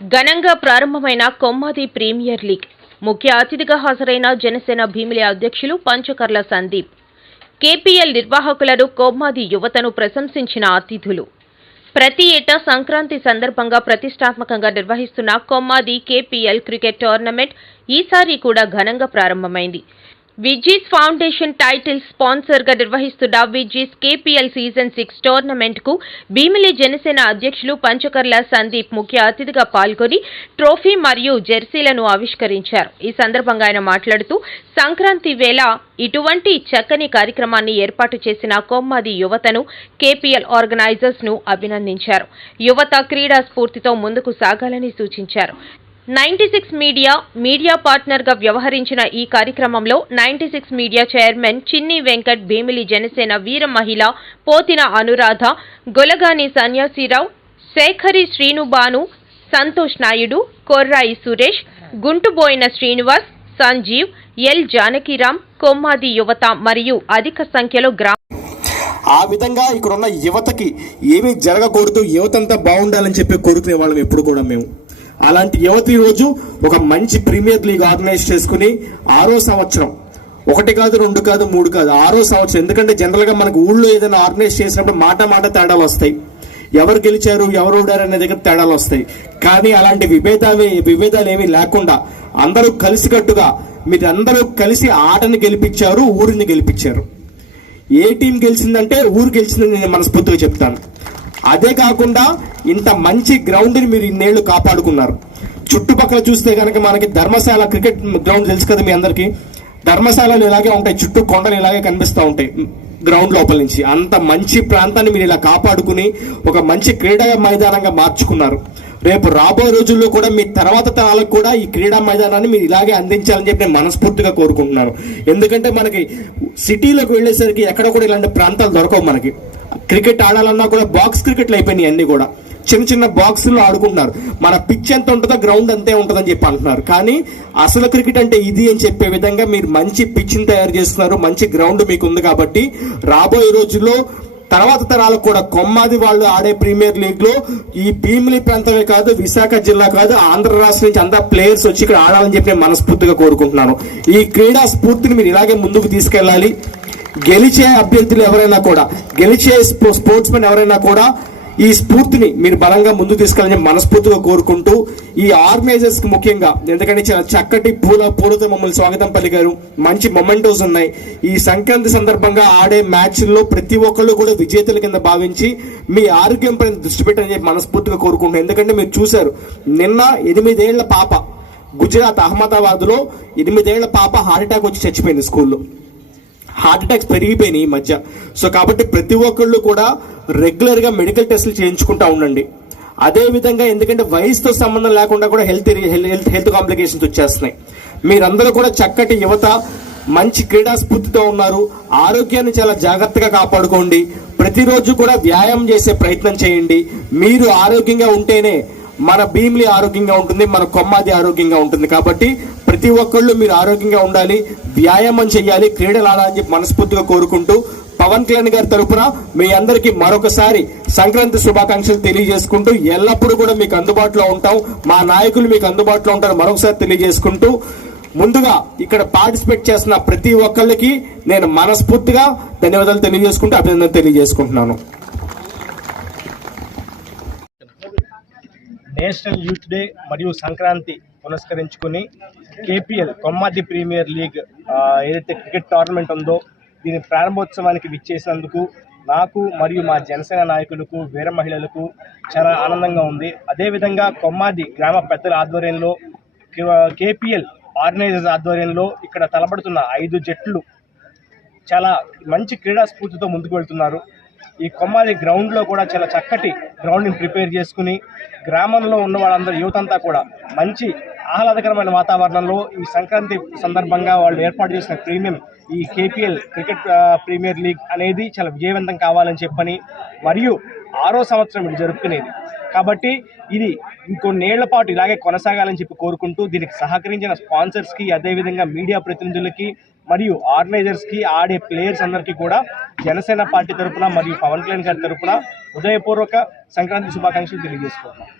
ఘనంగా ప్రారంభమైన Kommadi premier league. ముఖ్య అతిథిగా హాజరైన జనసేన భీమిలి అధ్యక్షులు పంచకర్ల సందీప్. కేపీఎల్ నిర్వాహకులను కొమ్మాది యువతను ప్రశంసించిన అతిథులు. ప్రతి ఏటా సంక్రాంతి సందర్భంగా ప్రతిష్టాత్మకంగా నిర్వహిస్తున్న కొమ్మాది కేపీఎల్ క్రికెట్ టోర్నమెంట్ ఈసారి కూడా ఘనంగా ప్రారంభమైంది. విజీస్ ఫౌండేషన్ టైటిల్ స్పాన్సర్గా నిర్వహిస్తున్న విజీస్ కేపీఎల్ సీజన్ సిక్స్ టోర్నమెంట్కు భీమిలి జనసేన అధ్యక్షులు పంచకర్ల సందీప్ ముఖ్య అతిథిగా పాల్గొని ట్రోఫీ మరియు జెర్సీలను ఆవిష్కరించారు. ఈ సందర్భంగా ఆయన మాట్లాడుతూ సంక్రాంతి వేళ ఇటువంటి చక్కని కార్యక్రమాన్ని ఏర్పాటు చేసిన కొమ్మది యువతను కేపీఎల్ ఆర్గనైజర్స్ను అభినందించారు. యువత క్రీడా స్ఫూర్తితో ముందుకు సాగాలని సూచించారు. నైన్టీ సిక్స్ మీడియా మీడియా పార్ట్నర్గా వ్యవహరించిన ఈ కార్యక్రమంలో నైన్టీ సిక్స్ మీడియా చైర్మన్ చిన్ని వెంకట్ భీమిలి జనసేన వీర మహిళ పోతిన అనురాధ గొలగాని సన్యాసిరావు శేఖరి శ్రీనుబాను సంతోష్ నాయుడు కొర్రాయి సురేష్ గుంటుబోయిన శ్రీనివాస్ సంజీవ్ ఎల్ జానకిరామ్ కొమ్మాది యువత మరియు అధిక సంఖ్యలో గ్రామ ఆ విధంగా ఇక్కడ ఉన్న యువతకి ఏమీ జరగకూడదు యువతంతా బాగుండాలని చెప్పి కోరుకునే వాళ్ళం ఎప్పుడు కూడా మేము. అలాంటి యువత ఈరోజు ఒక మంచి ప్రీమియర్ లీగ్ ఆర్గనైజ్ చేసుకుని ఆరో సంవత్సరం. ఒకటి కాదు రెండు కాదు మూడు కాదు ఆరో సంవత్సరం. ఎందుకంటే జనరల్గా మనకు ఊళ్ళో ఏదైనా ఆర్గనైజ్ చేసినప్పుడు మాట మాట తేడాలు వస్తాయి. ఎవరు గెలిచారు ఎవరు ఓడారు అనే దగ్గర తేడాలు వస్తాయి. కానీ అలాంటి విభేదాలు విభేదాలు ఏమీ లేకుండా అందరూ కలిసికట్టుగా మీరందరూ కలిసి ఆటని గెలిపించారు ఊరిని గెలిపించారు. ఏ టీం గెలిచిందంటే ఊరు గెలిచిందని నేను మనస్ఫూర్తిగా చెప్తాను. అదే కాకుండా ఇంత మంచి గ్రౌండ్ని మీరు ఇన్నేళ్ళు కాపాడుకున్నారు. చుట్టుపక్కల చూస్తే కనుక మనకి ధర్మశాల క్రికెట్ గ్రౌండ్ తెలుసు కదా మీ అందరికీ? ధర్మశాలలు ఇలాగే ఉంటాయి చుట్టూ కొండలు ఇలాగే కనిపిస్తూ ఉంటాయి గ్రౌండ్ లోపల నుంచి. అంత మంచి ప్రాంతాన్ని మీరు ఇలా కాపాడుకుని ఒక మంచి క్రీడా మైదానంగా మార్చుకున్నారు. రేపు రాబోయే రోజుల్లో కూడా మీ తర్వాత తరాలకు కూడా ఈ క్రీడా మైదానాన్ని మీరు ఇలాగే అందించాలని చెప్పి నేను మనస్ఫూర్తిగా కోరుకుంటున్నాను. ఎందుకంటే మనకి సిటీలోకి వెళ్ళేసరికి ఎక్కడ కూడా ఇలాంటి ప్రాంతాలు దొరకవు మనకి. క్రికెట్ ఆడాలన్నా కూడా బాక్స్ క్రికెట్లు అయిపోయినాయి అన్ని కూడా. చిన్న చిన్న బాక్సుల్లో ఆడుకుంటున్నారు. మన పిచ్ ఎంత ఉంటుందో గ్రౌండ్ అంతే ఉంటుందని చెప్పి అంటున్నారు. కానీ అసలు క్రికెట్ అంటే ఇది అని చెప్పే విధంగా మీరు మంచి పిచ్ని తయారు చేస్తున్నారు. మంచి గ్రౌండ్ మీకు ఉంది కాబట్టి రాబోయే రోజుల్లో తర్వాత తరాలకు కూడా కొమ్మాది వాళ్ళు ఆడే ప్రీమియర్ లీగ్లో ఈ భీమిలి ప్రాంతమే కాదు విశాఖ జిల్లా కాదు ఆంధ్ర రాష్ట్రం నుంచి అంతా ప్లేయర్స్ వచ్చి ఇక్కడ ఆడాలని చెప్పి నేను మనస్ఫూర్తిగా కోరుకుంటున్నాను. ఈ క్రీడా స్ఫూర్తిని మీరు ఇలాగే ముందుకు తీసుకెళ్ళాలి. గెలిచే అభ్యర్థులు ఎవరైనా కూడా గెలిచే స్పో- స్పోర్ట్స్ మెన్ ఎవరైనా కూడా ఈ స్ఫూర్తిని మీరు బలంగా ముందు తీసుకెళ్ళని మనస్ఫూర్తిగా కోరుకుంటూ ఈ ఆర్గనైజర్స్కి ముఖ్యంగా ఎందుకంటే చాలా చక్కటి పూల పూలతో మమ్మల్ని స్వాగతం పలికారు. మంచి మొమెంటోస్ ఉన్నాయి. ఈ సంక్రాంతి సందర్భంగా ఆడే మ్యాచ్ల్లో ప్రతి ఒక్కళ్ళు కూడా విజేతల కింద భావించి మీ ఆరోగ్యం పైన దృష్టి పెట్టని చెప్పి మనస్ఫూర్తిగా కోరుకుంటున్నాను. ఎందుకంటే మీరు చూశారు నిన్న ఎనిమిదేళ్ళ పాప గుజరాత్ అహ్మదాబాద్లో ఎనిమిదేళ్ళ పాప హార్ట్ అటాక్ వచ్చి చచ్చిపోయింది స్కూల్లో. హార్ట్ అటాక్స్ పెరిగిపోయినాయి ఈ మధ్య. సో కాబట్టి ప్రతి ఒక్కళ్ళు కూడా రెగ్యులర్గా మెడికల్ టెస్టులు చేయించుకుంటా ఉండండి. అదేవిధంగా ఎందుకంటే వయసుతో సంబంధం లేకుండా కూడా హెల్త్ హెల్త్ హెల్త్ కాంప్లికేషన్స్ వచ్చేస్తున్నాయి. మీరందరూ కూడా చక్కటి యువత మంచి క్రీడా స్ఫూర్తితో ఉన్నారు. ఆరోగ్యాన్ని చాలా జాగ్రత్తగా కాపాడుకోండి. ప్రతిరోజు కూడా వ్యాయామం చేసే ప్రయత్నం చేయండి. మీరు ఆరోగ్యంగా ఉంటేనే మన భీమిలి ఆరోగ్యంగా ఉంటుంది మన కొమ్మాది ఆరోగ్యంగా ఉంటుంది. కాబట్టి ప్రతి ఒక్కళ్ళు మీరు ఆరోగ్యంగా ఉండాలి వ్యాయామం చేయాలి క్రీడలు ఆడాలని చెప్పి మనస్ఫూర్తిగా కోరుకుంటూ పవన్ కళ్యాణ్ గారి తరపున మీ అందరికీ మరొకసారి సంక్రాంతి శుభాకాంక్షలు తెలియజేసుకుంటూ ఎల్లప్పుడూ కూడా మీకు అందుబాటులో ఉంటాం. మా నాయకులు మీకు అందుబాటులో ఉంటారు మరొకసారి తెలియజేసుకుంటూ ముందుగా ఇక్కడ పార్టిసిపేట్ చేస్తున్న ప్రతి ఒక్కళ్ళకి నేను మనస్ఫూర్తిగా ధన్యవాదాలు తెలియజేసుకుంటూ అభినందన తెలియజేసుకుంటున్నాను. నేషనల్ యూత్ డే మరియు సంక్రాంతి పునస్కరించుకుని కేపీఎల్ కొమ్మాది ప్రీమియర్ లీగ్ ఏదైతే క్రికెట్ టోర్నమెంట్ ఉందో దీని ప్రారంభోత్సవానికి విచ్చేసినందుకు నాకు మరియు మా జనసేన నాయకులకు వీర మహిళలకు చాలా ఆనందంగా ఉంది. అదేవిధంగా కొమ్మాది గ్రామ పెద్దల ఆధ్వర్యంలో కేపీఎల్ ఆర్గనైజర్స్ ఆధ్వర్యంలో ఇక్కడ తలపడుతున్న ఐదు జట్లు చాలా మంచి క్రీడా స్ఫూర్తితో ముందుకు వెళ్తున్నారు. ఈ కొమ్మాలి గ్రౌండ్లో కూడా చాలా చక్కటి గ్రౌండ్ని ప్రిపేర్ చేసుకుని గ్రామంలో ఉన్న వాళ్ళందరూ యువతంతా కూడా మంచి ఆహ్లాదకరమైన వాతావరణంలో ఈ సంక్రాంతి సందర్భంగా వాళ్ళు ఏర్పాటు చేసిన ప్రీమియం ఈ కేపీఎల్ క్రికెట్ ప్రీమియర్ లీగ్ అనేది చాలా విజయవంతం కావాలని చెప్పని మరియు ఆరో సంవత్సరం ఇది జరుపుకునేది. కాబట్టి ఇది ఇంకొన్నేళ్ళ పాటు ఇలాగే కొనసాగాలని చెప్పి కోరుకుంటూ దీనికి సహకరించిన స్పాన్సర్స్కి అదేవిధంగా మీడియా ప్రతినిధులకి మరియు ఆర్గనైజర్స్కి ఆడే ప్లేయర్స్ అందరికీ కూడా జనసేన పార్టీ తరఫున మరియు పవన్ కళ్యాణ్ గారి తరపున హృదయపూర్వక సంక్రాంతి శుభాకాంక్షలు తెలియజేసుకుంటున్నాం.